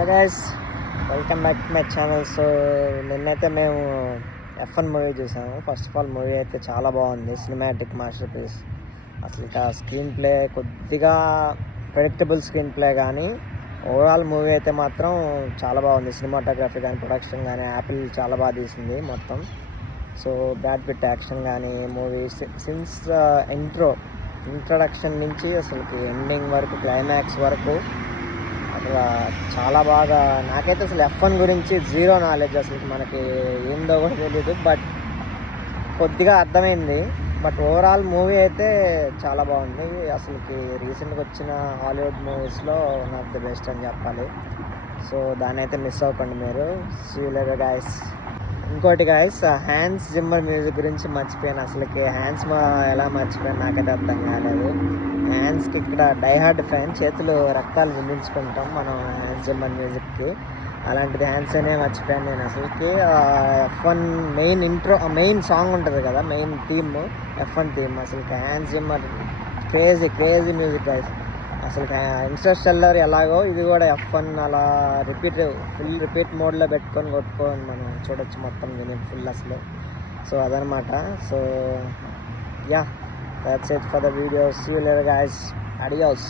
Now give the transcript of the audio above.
Hello guys, welcome back to my channel. So నిన్నైతే మేము F1 movie చూసాము. First of all movie అయితే చాలా బాగుంది, సినిమాటిక్ మాస్టర్ పీస్. అసలు ఇక స్క్రీన్ ప్లే కొద్దిగా ప్రెడిక్టబుల్ స్క్రీన్ ప్లే, కానీ ఓవరాల్ మూవీ అయితే మాత్రం చాలా బాగుంది. సినిమాటోగ్రఫీ కానీ ప్రొడక్షన్ కానీ యాపిల్ చాలా బాగా తీసింది మొత్తం. సో బ్యాడ్ పిట్ యాక్షన్ కానీ మూవీ సిన్స్ ఇంట్రడక్షన్ నుంచి అసలుకి ఎండింగ్ వరకు, క్లైమాక్స్ వరకు అసలు చాలా బాగా. నాకైతే అసలు F1 గురించి జీరో నాలెడ్జ్, అసలు మనకి ఏందో కూడా తెలీదు, బట్ కొద్దిగా అర్థమైంది. బట్ ఓవరాల్ మూవీ అయితే చాలా బాగుంది. అసలుకి రీసెంట్గా వచ్చిన హాలీవుడ్ మూవీస్లో వన్ ఆఫ్ ది బెస్ట్ అని చెప్పాలి. సో దాన్ని అయితే మిస్ అవ్వకండి మీరు. See you later guys. ఇంకోటి గైస్, హ్యాన్స్ జిమ్మర్ మ్యూజిక్ గురించి మర్చిపోయాను. అసలుకి ఎలా మర్చిపోయాను నాకైతే అర్థం కాలేదు. హ్యాన్స్కి ఇక్కడ డైహార్డ్ ఫ్యాన్, చేతులు రక్తాలు చిందించుకుంటాం మనం హ్యాన్స్ జిమ్మర్ మ్యూజిక్కి. అలాంటిది హ్యాన్స్ అనే మర్చిపోయాను నేను. అసలుకి F1 మెయిన్ సాంగ్ ఉంటుంది కదా, మెయిన్ థీమ్, F1 థీమ్. అసలుకి హ్యాన్స్ జిమ్మర్ క్రేజీ మ్యూజిక్ గైస్. అసలు ఇంటర్స్టెల్లర్ ఎలాగో ఇది కూడా F1 అలా ఫుల్ రిపీట్ మోడ్లో పెట్టుకొని కొట్టుకొని మనం చూడొచ్చు మొత్తం ఫుల్ అసలు. సో అదనమాట. So yeah, that's it for the video. See you later guys. Adios.